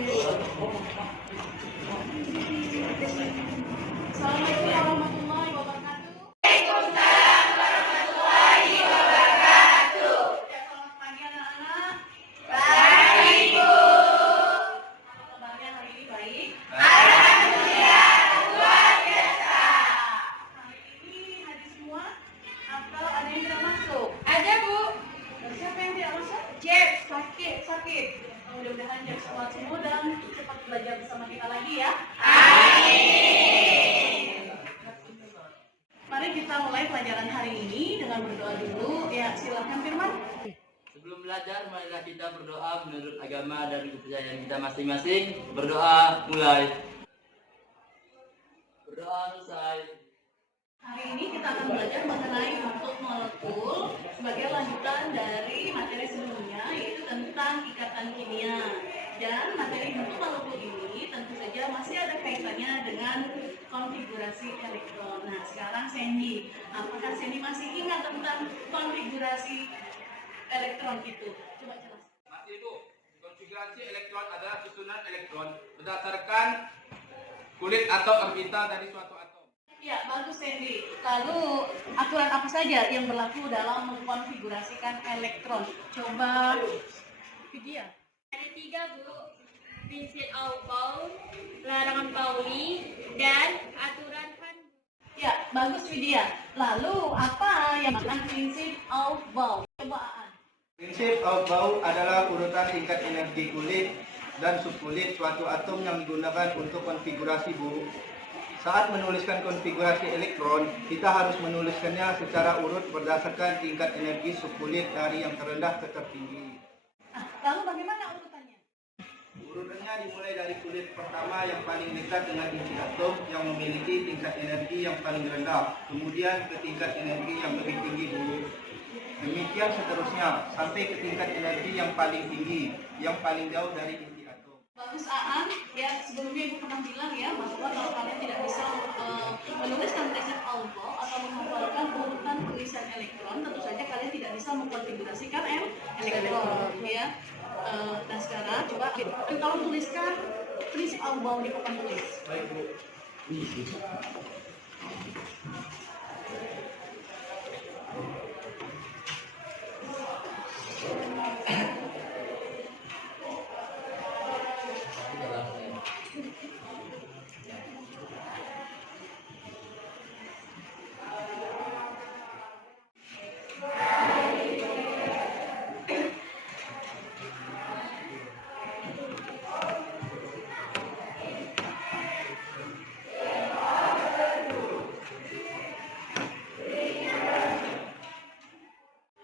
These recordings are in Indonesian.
Assalamualaikum warahmatullahi wabarakatuh. Waalaikumsalam warahmatullahi wabarakatuh. Ya, selamat pagi anak-anak. Baik, Bu. Apa kabarnya hari ini baik? Alhamdulillah, luar biasa. Hari ini hadir semua atau ada yang tidak masuk? Ada, Bu. Dan siapa yang tidak masuk? Cek. Sakit. Mudah-mudahan Jeff sehat semua dan cepat belajar bersama kita lagi ya. Amin. Mari kita mulai pelajaran hari ini dengan berdoa dulu. Ya, silakan Firman. Sebelum belajar, marilah kita berdoa menurut agama dan kepercayaan kita masing-masing. Berdoa mulai. Berdoa selesai. Hari ini kita akan belajar mengenai bentuk molekul sebagai lanjutan dari materi sebelumnya, yaitu tentang ikatan kimia. Dan materi bentuk molekul ini tentu saja masih ada kaitannya dengan konfigurasi elektron. Nah, sekarang Sandy, apakah Sandy masih ingat tentang konfigurasi elektron itu? Coba jelaskan. Masih, Bu. Konfigurasi elektron adalah susunan elektron berdasarkan kulit atau orbital dari suatu atom. Ya, bagus Sandy. Lalu aturan apa saja yang berlaku dalam mengkonfigurasikan elektron? Coba Vidya. Ada 3, Bu. Prinsip Aufbau, larangan Pauli, dan aturan Han. Ya, bagus Vidya. Lalu apa yang akan prinsip Aufbau? Coba Aan. Prinsip Aufbau adalah urutan tingkat energi kulit dan subkulit suatu atom yang digunakan untuk konfigurasi, Bu. Saat menuliskan konfigurasi elektron, kita harus menuliskannya secara urut berdasarkan tingkat energi subkulit dari yang terendah ke tertinggi. Lalu bagaimana urutannya? Urutannya dimulai dari kulit pertama yang paling dekat dengan inti atom yang memiliki tingkat energi yang paling rendah, kemudian ke tingkat energi yang lebih tinggi dulu. Demikian seterusnya sampai ke tingkat energi yang paling tinggi, yang paling jauh dari inti atom. Bagus Aan. Ya, sebelumnya Ibu pernah bilang ya bahwa kalau kalian tidak bisa menuliskan prinsip Aufbau atau menghafalkan urutan tulisan elektron, tentu saja kalian tidak bisa mengkonfigurasikan elektron ya. Dan sekarang coba tolong tuliskan prinsip Aufbau di papan tulis. Baik, Bu.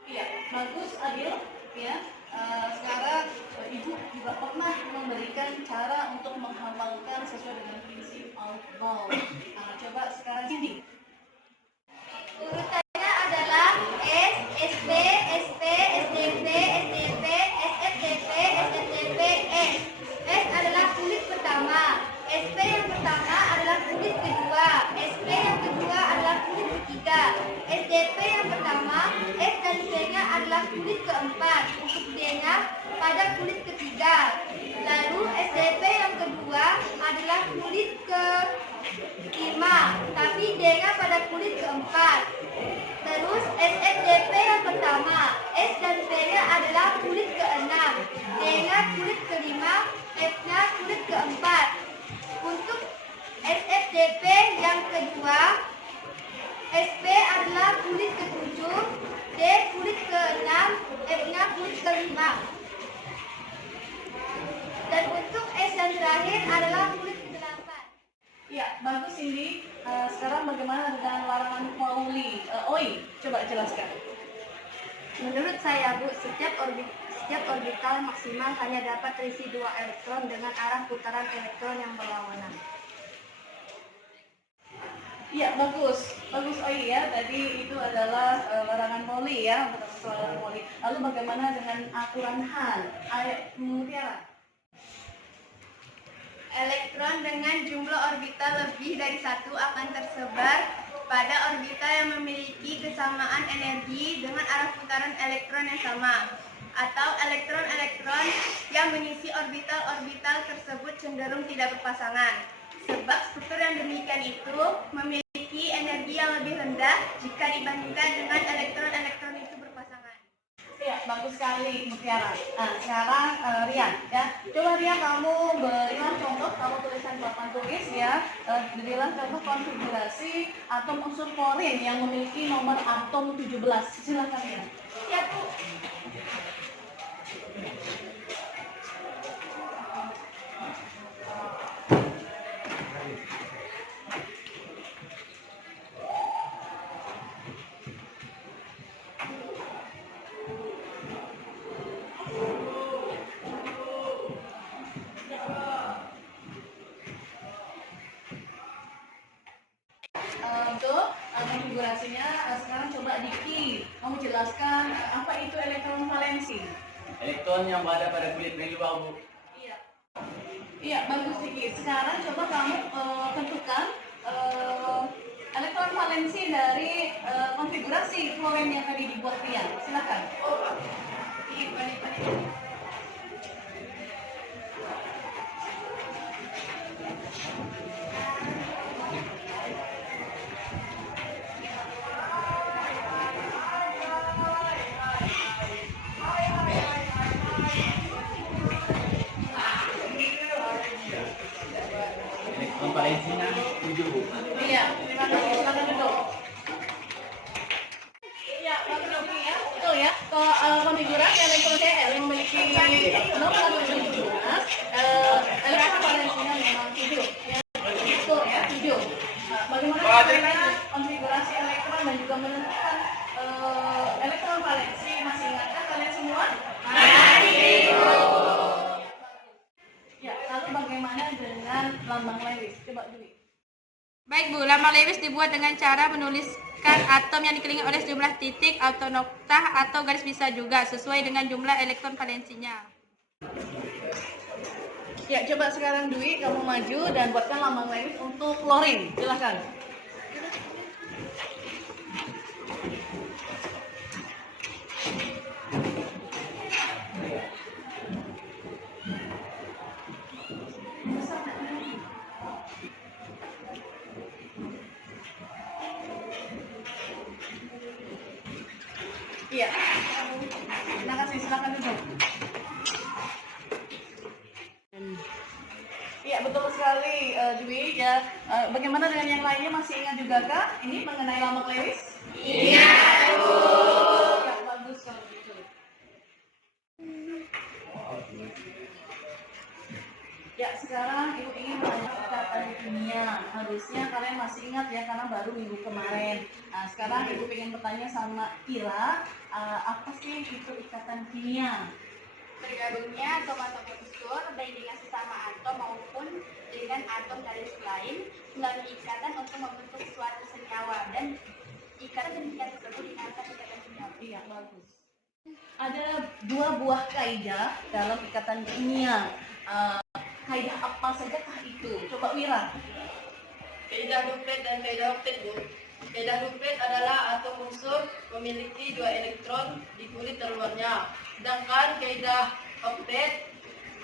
Iya, bagus Adil. Ya, sekarang Ibu juga pernah memberikan cara untuk menghafalkan sesuai dengan prinsip Aufbau. Coba sekarang Cindy. Urutannya adalah S, SB, SP, SDP, SDP, SFDP, SFDP, S. S adalah kulit pertama. SP yang pertama adalah kulit kedua. SP yang kedua adalah kulit ketiga. SDP yang pertama, S dan C-nya adalah kulit keempat. Untuk D-nya pada kulit ketiga. Lalu SDP yang kedua adalah kulit kelima, tapi D-nya pada kulit keempat. Terus SFDP yang pertama, S dan P-nya adalah kulit keenam, D-nya kulit kelima, F-nya kulit keempat. Untuk SFDP yang kedua, SP adalah kulit ketujuh, D kulit keenam, F-nya kulit kelima. Dan untuk S yang terakhir adalah kulit kedelapan. Ya, bagus Cindy. Sekarang bagaimana dengan larangan Pauli? Oi, coba jelaskan. Menurut saya, Bu, setiap orbital maksimal hanya dapat terisi 2 elektron dengan arah putaran elektron yang berlawanan. Iya, bagus. Bagus Oi ya. Tadi itu adalah larangan Pauli ya, untuk larangan Pauli. Lalu bagaimana dengan aturan Han? Tiara. Elektron dengan jumlah orbital lebih dari 1 akan tersebar pada orbital yang memiliki kesamaan energi dengan arah putaran elektron yang sama, atau elektron-elektron yang yang mengisi orbital-orbital tersebut cenderung tidak berpasangan. Sebab struktur yang demikian itu memiliki energi yang lebih rendah jika dibandingkan dengan elektron-elektron itu berpasangan. Ya, bagus sekali Mutiara. Nah, sekarang Rian, ya. Coba Rian kamu berikan contoh, kamu tulisan papan tulis ya. Berikan contoh konfigurasi atom unsur klorin yang memiliki nomor atom 17. Silakan Rian. Siap, Bu. Untuk konfigurasinya sekarang coba Diki, kamu jelaskan apa itu elektron valensi. Elektron yang berada pada kulit yang luar, Bu. Iya. Iya, bagus Diki. Sekarang coba kamu tentukan elektron valensi dari konfigurasi klorin yang tadi dibuat Rian. Silakan. Elektron valensinya 7, Bu. Iya, terima kasih. Silakan duduk. Iya, bagus Diki ya. Betul ya. Konfigurasi elektron Cl yang memiliki nomor 17, elektron valensinya memang 7. Ya. Betul ya, 7. Bagaimana caranya konfigurasi elektron dan juga menentukan elektron valensi? Masih ingatkah kalian semua? Ya, lalu bagaimana dengan lambang Lewis? Coba Dwi. Baik Bu, lambang Lewis dibuat dengan cara menuliskan atom yang dikelilingi oleh sejumlah titik atau noktah atau garis bisa juga sesuai dengan jumlah elektron valensinya. Ya, coba sekarang Dwi, kamu maju dan buatkan lambang Lewis untuk klorin. Silakan. Iya. Terima kasih, silakan duduk. Iya, betul sekali Dwi ya. Bagaimana dengan yang lainnya, masih ingat juga kah ini mengenai lambang Lewis? Iya, Bu. Ya, bagus kalau gitu. Ya, sekarang Ibu ingin menanya ikatan kimia. Harusnya kalian masih ingat ya karena baru minggu kemarin. Nah, sekarang Ibu ingin bertanya sama Ira, apa sih itu ikatan kimia? Bergabungnya atom-atom unsur baik dengan sesama atom maupun dengan atom dari lain melalui ikatan untuk membentuk suatu senyawa, dan ikatan demikian tersebut dinamakan ikatan kimia. Iya, bagus. Ada dua buah kaidah dalam ikatan kimia. Kaidah apa sajakah itu? Coba Wira. Kaidah Dupret dan kaidah oktet, Bu. Kaidah Dupret adalah atom unsur memiliki 2 elektron di kulit terluarnya. Sedangkan kaidah oktet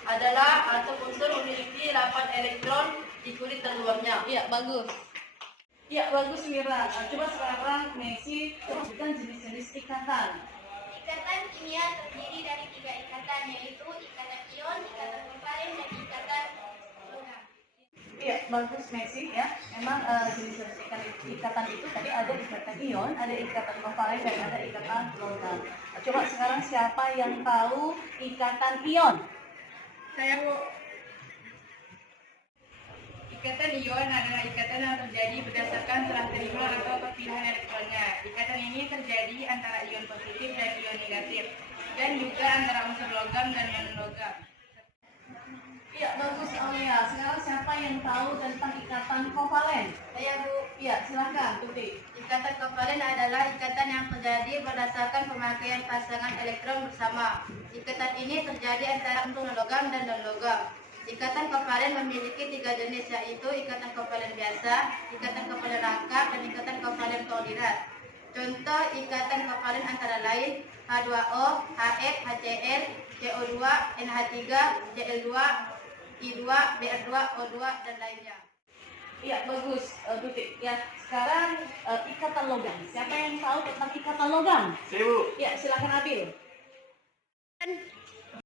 adalah atom unsur memiliki 8 elektron di kulit terluarnya. Iya, bagus. Iya, bagus Wira. Coba sekarang Messi sebutkan jenis-jenis ikatan. Ikatan kimia terdiri dari 3 ikatan, yaitu ikatan ion, ikatan kovalen, dan ikatan logam. Iya, bagus Messi ya. Memang jenis-jenis ikatan itu tadi ada ikatan ion, ada ikatan kovalen, dan ada ikatan logam. Coba sekarang siapa yang tahu ikatan ion? Saya, Bu. Ikatan ion adalah ikatan yang terjadi berdasarkan serah terima atau perpindahan elektronnya. Ikatan ini terjadi antara ion positif dan ion negatif, dan juga antara unsur logam dan non-logam. Iya, bagus Aulia. Sekarang siapa yang tahu tentang ikatan kovalen? Saya, Bu. Iya, silakan Tuti. Ikatan kovalen adalah ikatan yang terjadi berdasarkan pemakaian pasangan elektron bersama. Ikatan ini terjadi antara unsur logam dan non-logam. Ikatan kovalen memiliki 3 jenis, yaitu ikatan kovalen biasa, ikatan kovalen rangkap, dan ikatan kovalen koordinat. Contoh ikatan kovalent antara lain H2O, HF, HCl, CO2, NH3, Cl2, I2, Br2, O2, dan lainnya. Iya, bagus, Tutik. Ya, sekarang ikatan logam. Siapa yang tahu tentang ikatan logam? Saya, Bu. Ya, silakan Abil.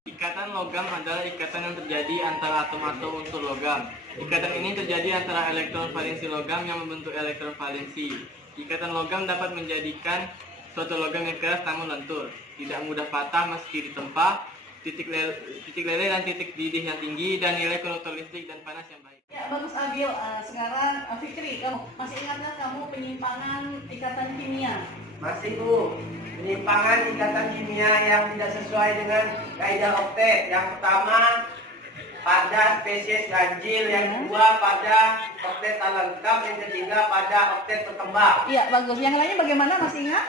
Ikatan logam adalah ikatan yang terjadi antara atom-atom unsur logam. Ikatan ini terjadi antara elektron valensi logam yang membentuk elektron valensi. Ikatan logam dapat menjadikan suatu logam yang keras namun lentur, tidak mudah patah meski ditempa, titik lele dan titik didih yang tinggi, dan nilai konduktor listrik dan panas yang baik. Ya, bagus Abil. Sekarang Fikri, kamu masih ingatkah kamu penyimpangan ikatan kimia? Masih, Bu. Penyimpangan ikatan kimia yang tidak sesuai dengan kaidah oktet. Yang pertama pada spesies ganjil, yang kedua pada oktet tak lengkap, yang ketiga pada oktet berkembang. Iya, bagus. Yang lainnya bagaimana, masih ingat?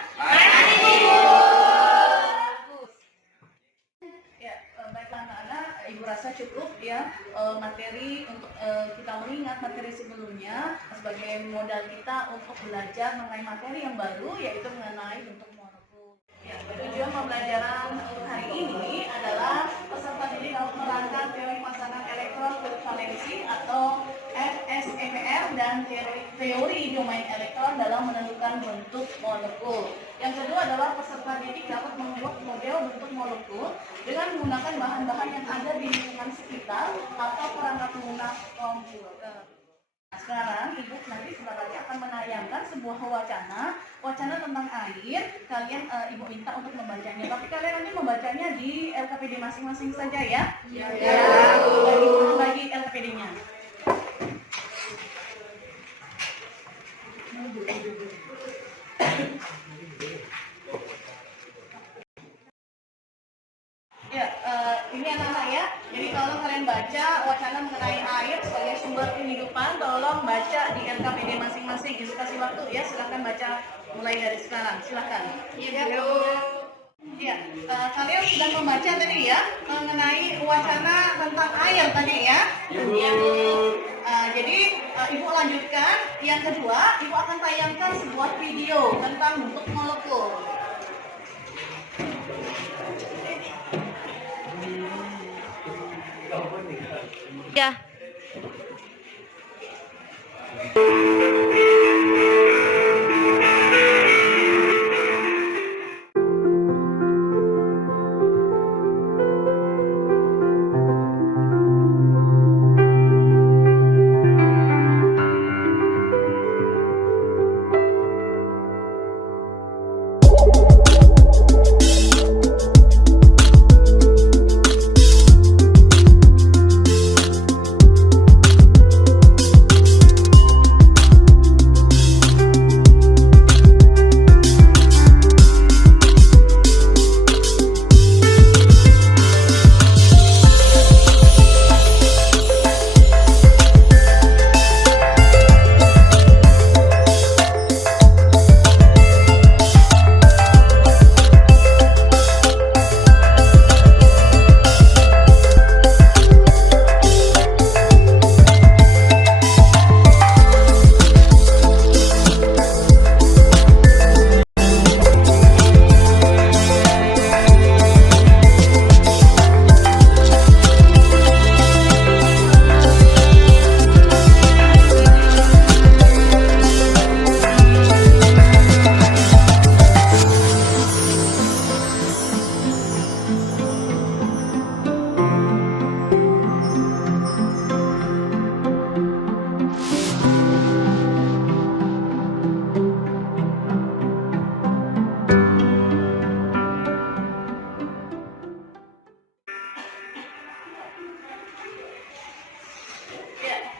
Baiklah anak-anak, Ibu rasa cukup ya materi untuk kita mengingat materi sebelumnya sebagai modal kita untuk belajar mengenai materi yang baru, yaitu mengenai bentuk molekul. Ya, tujuan pembelajaran hari ini adalah peserta didik harus menerangkan teori pasangan elektron valensi atau FSEVR dan teori domain elektron dalam menentukan bentuk molekul. Yang kedua adalah peserta didik dapat membuat model bentuk molekul dengan menggunakan bahan-bahan yang ada di lingkungan sekitar atau perangkat lunak komputer. Nah, sekarang Ibu nanti sebentar lagi akan menayangkan sebuah wacana tentang air. Kalian Ibu minta untuk membacanya, tapi kalian nanti membacanya di LKPD masing-masing saja ya. Bagi LKPD-nya. Ya, ini anak-anak ya. Jadi kalau kalian baca wacana mengenai air sebagai sumber kehidupan, tolong baca di LKPD masing-masing. Ibu kasih waktu ya, silakan baca mulai dari sekarang. Silakan. Iya, Bu. Ya, kalian sudah membaca tadi ya mengenai wacana tentang air tadi ya. Iya, Bu. Jadi Ibu lanjutkan. Yang kedua, Ibu akan tayangkan sebuah video tentang bentuk molekul. Ya.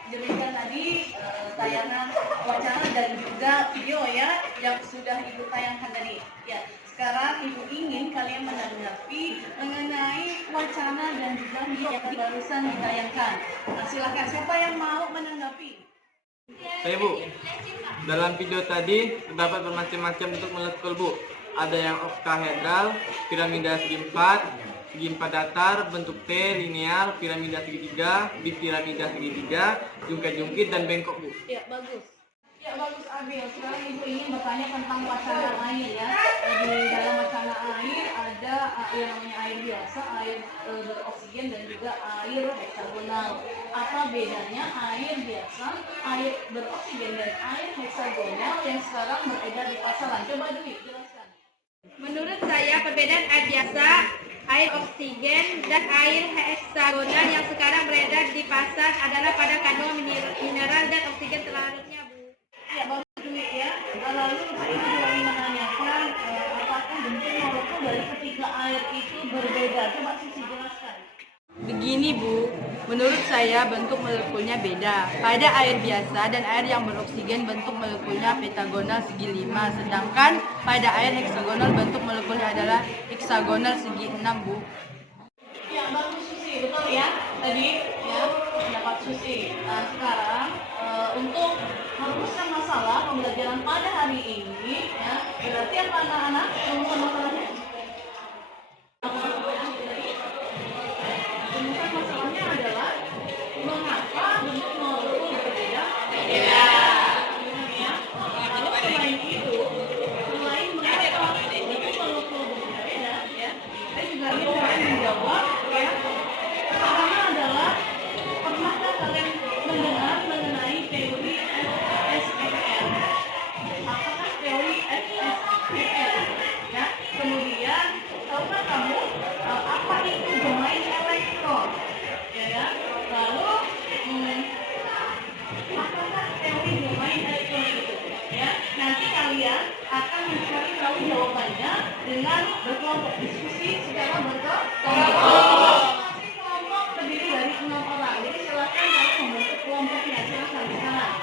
Demikian tadi tayangan wacana dan juga video ya yang sudah Ibu tayangkan tadi. Ya, sekarang Ibu ingin kalian menanggapi mengenai wacana dan juga video yang barusan ditayangkan. Nah, silakan siapa yang mau menanggapi? Saya, Bu. Dalam video tadi terdapat bermacam-macam bentuk molekul, Bu. Ada yang oktahedral, piramida segi 4, segi 4 datar, bentuk T, linear, piramida segitiga, bipiramida segitiga, jungkit-jungkit, dan bengkok, Bu. Ya, bagus. Ya, Ya bagus Abil. Sekarang Ibu ingin bertanya tentang wacana air ya. Di dalam wacana air ada yang namanya air biasa, air beroksigen dan juga air heksagonal. Apa bedanya air biasa, air beroksigen dan air heksagonal yang sekarang beredar di pasaran? Coba Dwi jelaskan. Menurut saya perbedaan air biasa, air oksigen, dan air heksagonal yang sekarang beredar di pasar adalah pada kandungan mineral dan oksigen terlarutnya, Bu. Ya bagus Dwi ya. Lalu Pak Ibu juga ingin menanyakan apakah bentuk molekul dari ketiga air itu berbeda? Coba Sisi jelaskan. Begini Bu, menurut saya bentuk molekulnya beda. Pada air biasa dan air yang beroksigen bentuk molekulnya pentagonal segi 5, sedangkan pada air heksagonal bentuk molekulnya adalah heksagonal segi 6, Bu. Ya bagus Susi, betul ya tadi ya pendapat Susi. Nah sekarang untuk merumuskan masalah pembelajaran pada hari ini ya berarti apa anak-anak rumuskan masalahnya? Rumuskan masalahnya adalah mengapa bentuk molekul berbeda? Ya. Lalu selain itu, selain mengapa bentuk molekul berbeda ya, saya juga ingin kalian menjawab ya. Pertama adalah pernahkah kalian mendengar mengenai teori FSFR? Apakah teori FSFR? Ya, kemudian tahukah kamu apa itu domain elektron? Ya, lalu apakah teori domain elektron itu? Ya, nanti kalian akan mencari tahu jawabannya dengan berkelompok diskusi secara berkelompok. Kelompok terdiri dari 6 orang. Jadi silakan kalian membentuk kelompoknya. Silakan sekarang.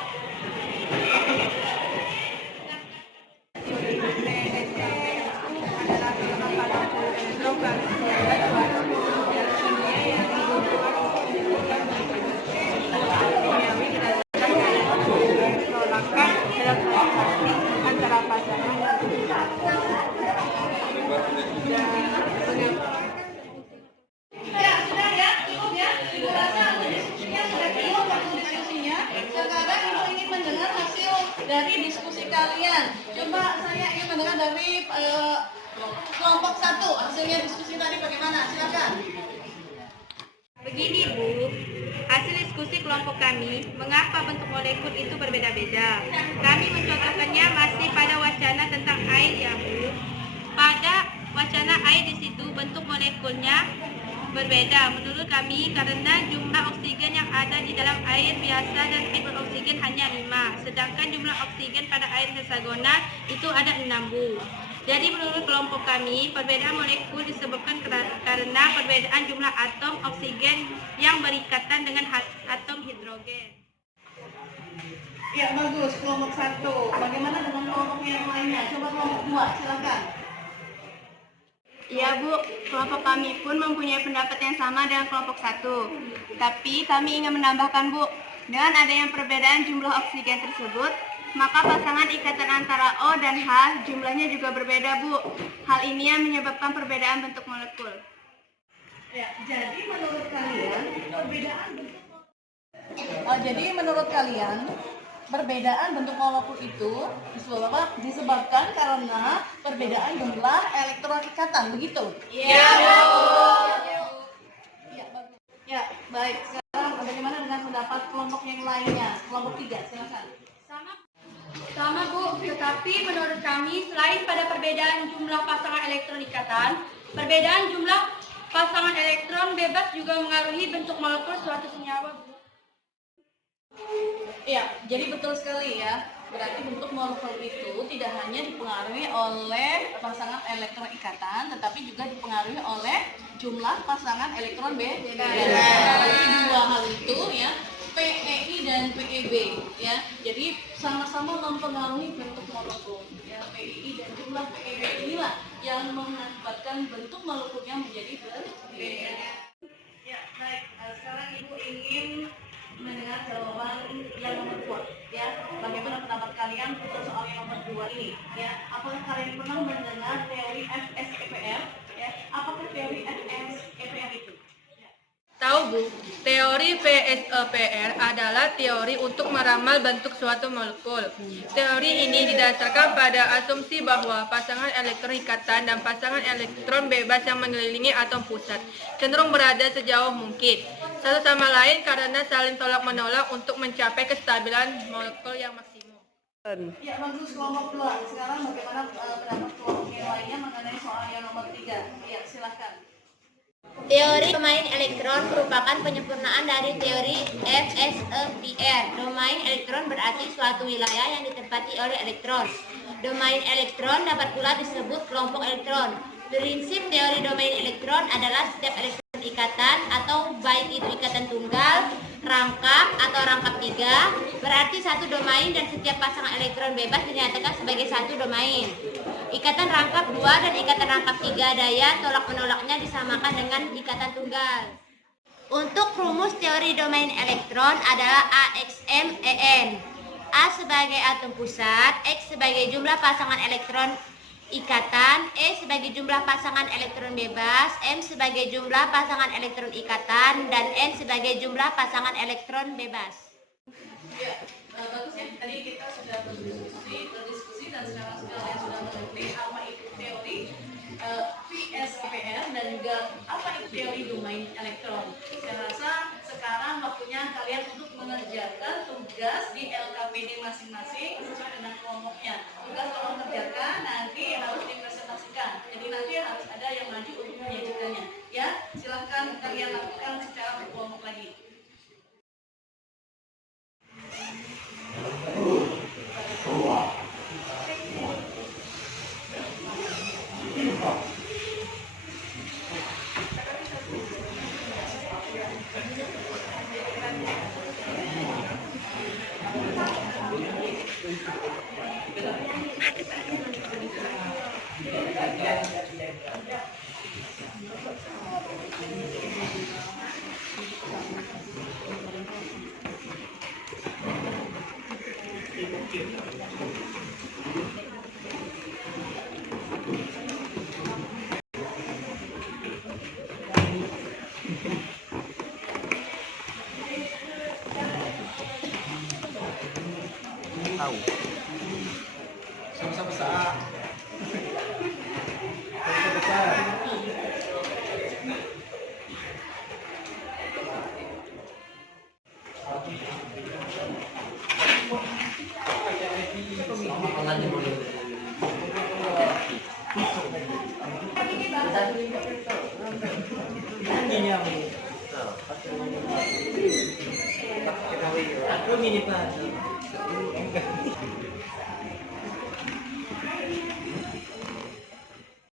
Ya, sudah ya, cukup ya. Ibu rasa untuk diskusinya sudah cukup waktu diskusinya. Sekarang Ibu ingin mendengar hasil dari diskusi kalian. Coba saya ingin mendengar dari kelompok 1. Hasilnya diskusi tadi bagaimana? Silakan. Begini Bu, hasil diskusi kelompok kami, mengapa bentuk molekul itu berbeda-beda. Kami mencontohkannya masih pada wacana tentang air ya Bu. Pada wacana air di situ bentuk molekulnya berbeda menurut kami karena jumlah oksigen yang ada di dalam air biasa dan air beroksigen hanya 5, sedangkan jumlah oksigen pada air heksagonal itu ada 6 Bu. Jadi menurut kelompok kami, perbedaan molekul disebabkan karena perbedaan jumlah atom oksigen yang berikatan dengan atom hidrogen. Ya, bagus. Kelompok 1. Bagaimana dengan kelompok yang lainnya? Coba kelompok 2, silakan. Ya Bu, kelompok kami pun mempunyai pendapat yang sama dengan kelompok 1. Tapi kami ingin menambahkan Bu, dengan adanya perbedaan jumlah oksigen tersebut, maka pasangan ikatan antara O dan H jumlahnya juga berbeda Bu. Hal ini yang menyebabkan perbedaan bentuk molekul. Ya, jadi menurut kalian perbedaan bentuk molekul itu disebabkan karena perbedaan jumlah elektron ikatan, begitu? Iya Bu. Ya, bagus. Ya, baik. Sekarang bagaimana dengan pendapat kelompok yang lainnya? Kelompok 3, silakan. Sama Bu, tetapi menurut kami selain pada perbedaan jumlah pasangan elektron ikatan, perbedaan jumlah pasangan elektron bebas juga mengaruhi bentuk molekul suatu senyawa Bu. Iya, jadi betul sekali ya. Berarti bentuk molekul itu tidak hanya dipengaruhi oleh pasangan elektron ikatan, tetapi juga dipengaruhi oleh jumlah pasangan elektron bebas. Jadi dua hal itu ya, PEI dan PEB ya. Jadi sama-sama mempengaruhi bentuk molekul. Ya, PEI dan jumlah PEB inilah yang mengakibatkan bentuk molekulnya menjadi berbeda. Ya, baik. Sekarang Ibu ingin mendengar jawaban yang nomor 2 ya. Bagaimana pendapat kalian untuk soal yang nomor 2 ini ya? Apakah kalian pernah mendengar teori FSFR ya? Apakah teori FSFR itu? Tahu Bu, teori PSEPR adalah teori untuk meramal bentuk suatu molekul. Teori ini didasarkan pada asumsi bahwa pasangan elektron ikatan dan pasangan elektron bebas yang mengelilingi atom pusat cenderung berada sejauh mungkin satu sama lain karena saling tolak-menolak untuk mencapai kestabilan molekul yang maksimum. Ya, bagus kelompok 2. Sekarang bagaimana pendapat kelompok yang lainnya mengenai soal yang nomor 3? Ya, silakan. Teori domain elektron merupakan penyempurnaan dari teori FSEPR. Domain elektron berarti suatu wilayah yang ditempati oleh elektron. Domain elektron dapat pula disebut kelompok elektron. Prinsip teori domain elektron adalah setiap elektron ikatan atau baik itu ikatan tunggal, rangkap atau rangkap 3 berarti satu domain dan setiap pasangan elektron bebas dinyatakan sebagai satu domain. Ikatan rangkap 2 dan ikatan rangkap 3 daya tolak-menolaknya disamakan dengan ikatan tunggal. Untuk rumus teori domain elektron adalah AXM-EN. A sebagai atom pusat, X sebagai jumlah pasangan elektron ikatan, E sebagai jumlah pasangan elektron bebas, M sebagai jumlah pasangan elektron ikatan, dan N sebagai jumlah pasangan elektron bebas. Ya, bagus ya. Tadi kita sudah berdiskusi dan sekarang kalian sudah mengerti apa itu teori PSEPR dan juga apa itu teori domain elektron. Saya rasa sekarang waktunya kalian untuk mengerjakan tugas di LKPD masing-masing sesuai dengan kelompoknya. Tugas tolong kerjakan, nanti harus dipresentasikan. Jadi nanti harus ada yang maju untuk menyajikannya. Ya, silahkan kalian lakukan secara berkelompok lagi.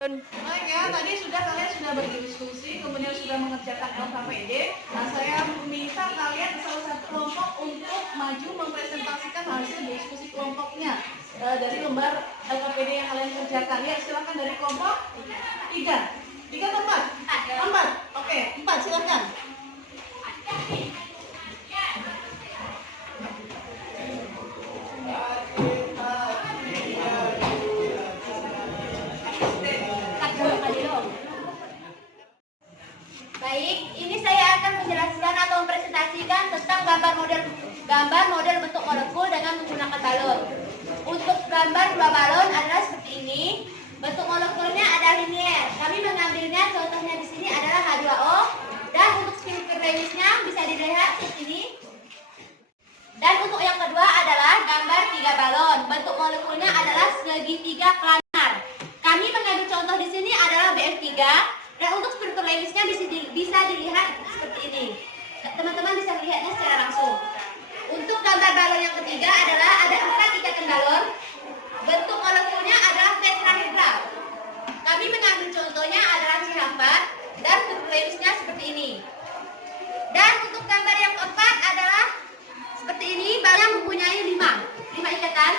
Baik ya, tadi kalian sudah berdiskusi, kemudian sudah mengerjakan LKPD. Nah, saya meminta kalian salah satu kelompok untuk maju mempresentasikan hasil diskusi kelompoknya dari lembar LKPD yang kalian kerjakan. Ya, silakan dari kelompok 3. 3 atau 4? 4. Oke, 4 silakan. Baik, ini saya akan menjelaskan atau mempresentasikan tentang gambar model bentuk molekul dengan menggunakan balon. Untuk gambar dua balon adalah seperti ini. Bentuk molekulnya ada linier. Kami mengambilnya, contohnya di sini adalah H2O. Dan untuk struktur Lewisnya bisa dilihat di sini. Dan untuk yang kedua adalah gambar 3 balon. Bentuk molekulnya adalah segitiga planar. Kami mengambil contoh di sini adalah BF3. Dan untuk struktur Lewisnya bisa dilihat seperti ini. Teman-teman bisa melihatnya secara langsung. Untuk gambar balon yang ketiga adalah ada 4 ikatan balon. Bentuk molekulnya adalah tetrahedral. Kami mengambil contohnya adalah CH4 dan struktur Lewisnya seperti ini. Dan untuk gambar yang keempat adalah seperti ini. Balon mempunyai 5 ikatan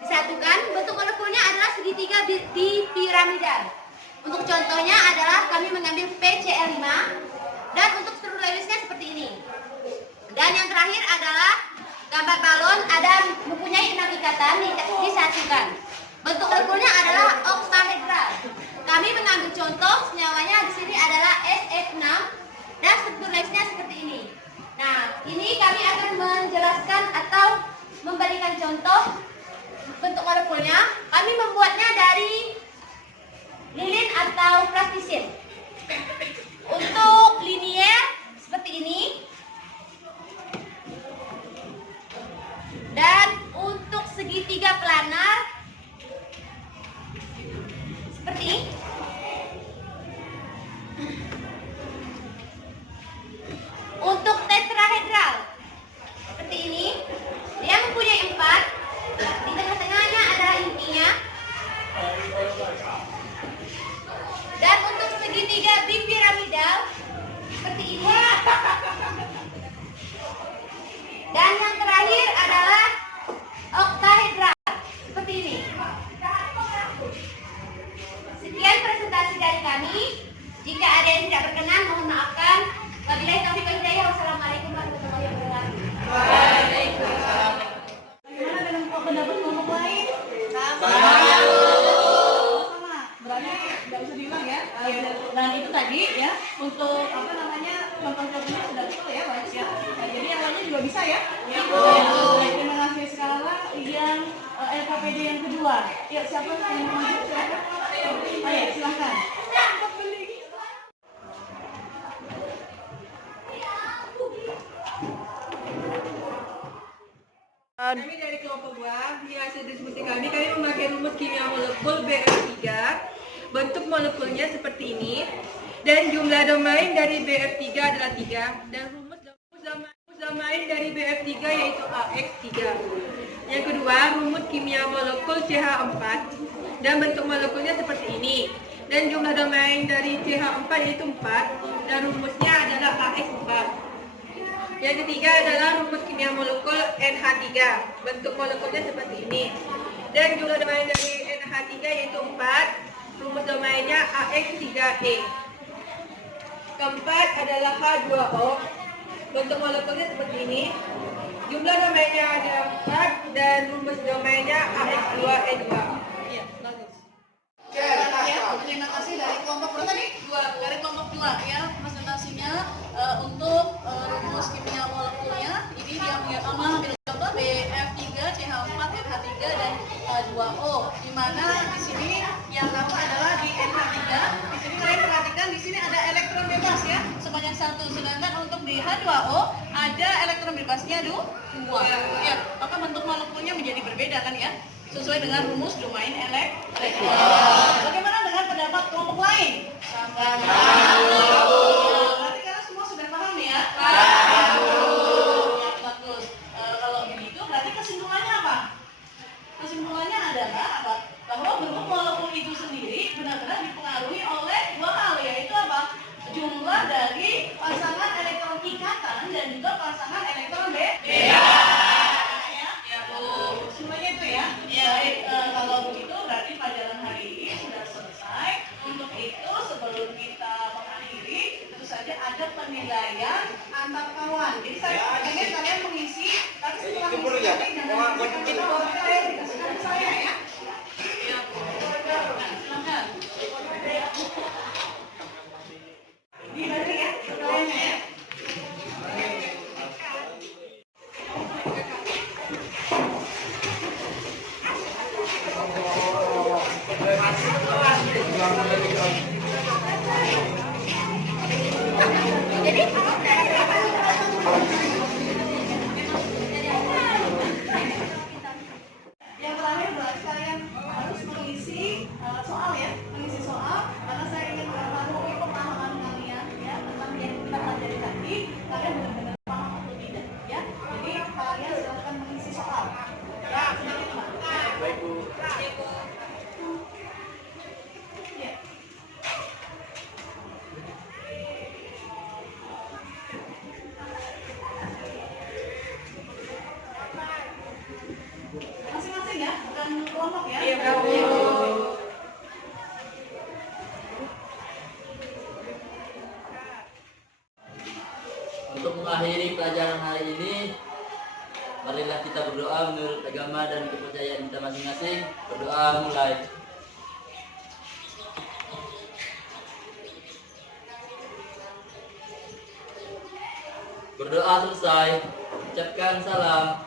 disatukan. Bentuk molekulnya adalah segitiga di piramida. Untuk contohnya adalah kami mengambil PCl5 dan untuk struktur Lewisnya seperti ini. Dan yang terakhir adalah gambar balon ada mempunyai 6 ikatan disatukan. Bentuk molekulnya adalah oktahedral. Kami mengambil contoh senyawanya di sini adalah SF6 dan struktur Lewisnya ini kami akan menjelaskan atau memberikan contoh bentuk molekulnya. Kami membuatnya dari lilin atau plastisin. Untuk linier seperti ini. Dan untuk segitiga planar seperti ini. Untuk tetrahedral seperti ini, dia mempunyai 4. Di tengah-tengahnya adalah intinya. Dan untuk segitiga bipiramidal seperti ini. Dan yang terakhir adalah oktahedral seperti ini. Sekian presentasi dari kami. Jika ada yang tidak berkenan, mohon maafkan. Wabillahi taufiq wal hidayah. Wassalamualaikum warahmatullahi wabarakatuh. Bagaimana dengan pendapat kelompok lain? Sama. Berarti nggak usah diulang ya. Dan itu tadi ya untuk apa namanya contoh-contohnya sudah betul ya, bagus ya. Jadi yang lainnya juga bisa ya. Baik, terima kasih. Sekarang yang LKPD yang kedua. Ya, siapa yang mau maju? Silakan. Ayo, silakan. Kami dari kelompok buah, di hasil diskusi kami memakai rumus kimia molekul BF3. Bentuk molekulnya seperti ini. Dan jumlah domain dari BF3 adalah 3. Dan rumus domain dari BF3 yaitu AX3. Yang kedua, rumus kimia molekul CH4. Dan bentuk molekulnya seperti ini. Dan jumlah domain dari CH4 yaitu 4. Dan rumusnya adalah AX4. Yang ketiga adalah rumus kimia molekul NH3. Bentuk molekulnya seperti ini. Dan jumlah domain dari NH3 yaitu 4. Rumus domainnya AX3E. Keempat adalah H2O. Bentuk molekulnya seperti ini. Jumlah domainnya ada 4 dan rumus domainnya AX2E2. Iya, bagus. Terima kasih dari kelompok berapa nih? 2. Dari kelompok 2 ya, presentasinya untuk rumus kimia molekulnya. Ini dia mengambil contoh BF3, CH4, NH3 dan H2O. Di mana di sini yang dapat adalah di NH3. Di sini kalian perhatikan di sini ada elektron bebas ya, sebanyak 1. Sedangkan untuk di H2O ada elektron bebasnya 2. Ya, maka bentuk molekulnya menjadi berbeda kan ya? Sesuai dengan rumus domain elektron. Bagaimana dengan pendapat kelompok lain? Berarti kalian semua sudah paham ya? Ya, bagus. Kalau begitu berarti kesimpulannya apa? Kesimpulannya adalah apa? Bahwa bentuk molekul itu sendiri benar-benar dipengaruhi oleh 2 hal, yaitu apa? Jumlah dari pasangan elektron ikatan dan juga pasangan elektron bebas. Semuanya itu ya. Baik, kalau begitu berarti pelajaran hari ini sudah selesai. Untuk itu sebelum kita mengakhiri, tentu saja ada penilaian antar kawan. Jadi saya ingin kalian mengisi, tapi setelah mengisi jangan kita saya dikasihkan ke saya ya. Ya. Nah, silakan. Dibagi ya, kalian ya. Yang terakhir berarti kalian harus mengisi soal ya, mengisi soal karena saya ingin mengetahui pemahaman kalian ya tentang yang kita pelajari tadi. Kalian benar-benar paham atau tidak ya. Jadi kalian silakan mengisi soal. Ya, seperti itu Pak. Baik Bu. Ya. Masing-masing ya, bukan kelompok ya. Iya, Bu. Untuk mengakhiri pelajaran hari ini, marilah kita berdoa menurut agama dan kepercayaan kita masing-masing. Berdoa mulai. Berdoa selesai. Ucapkan salam.